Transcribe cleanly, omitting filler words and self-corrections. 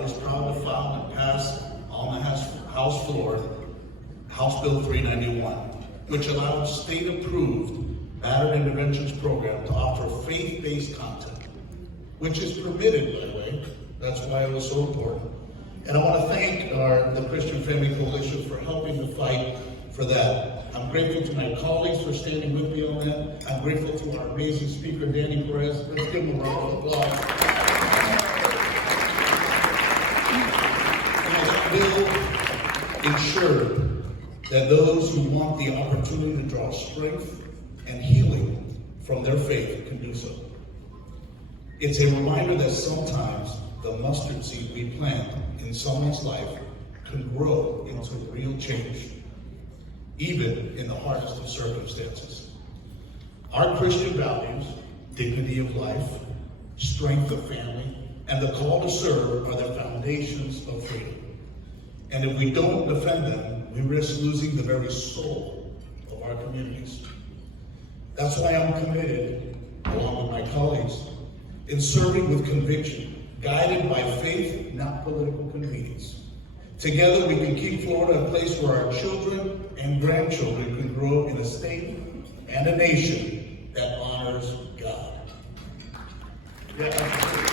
I was proud to file and pass on the House floor House Bill 391, which allows state-approved battered interventions program to offer faith-based content, which is permitted, by the way. That's why it was so important. And I want to thank the Christian Family Coalition for helping to fight for that. I'm grateful to my colleagues for standing with me on that. I'm grateful to our amazing speaker, Danny Perez. Let's give him a round of applause. And that bill ensured that those who want the opportunity to draw strength and healing from their faith can do so. It's a reminder that sometimes the mustard seed we plant in someone's life can grow into real change, even in the hardest of circumstances. Our Christian values, dignity of life, strength of family, and the call to serve are the foundations of freedom. And if we don't defend them, we risk losing the very soul of our communities. That's why I'm committed, along with my colleagues, in serving with conviction, guided by faith, not political convenience. Together we can keep Florida a place where our children and grandchildren can grow in a state and a nation that honors God. Yeah.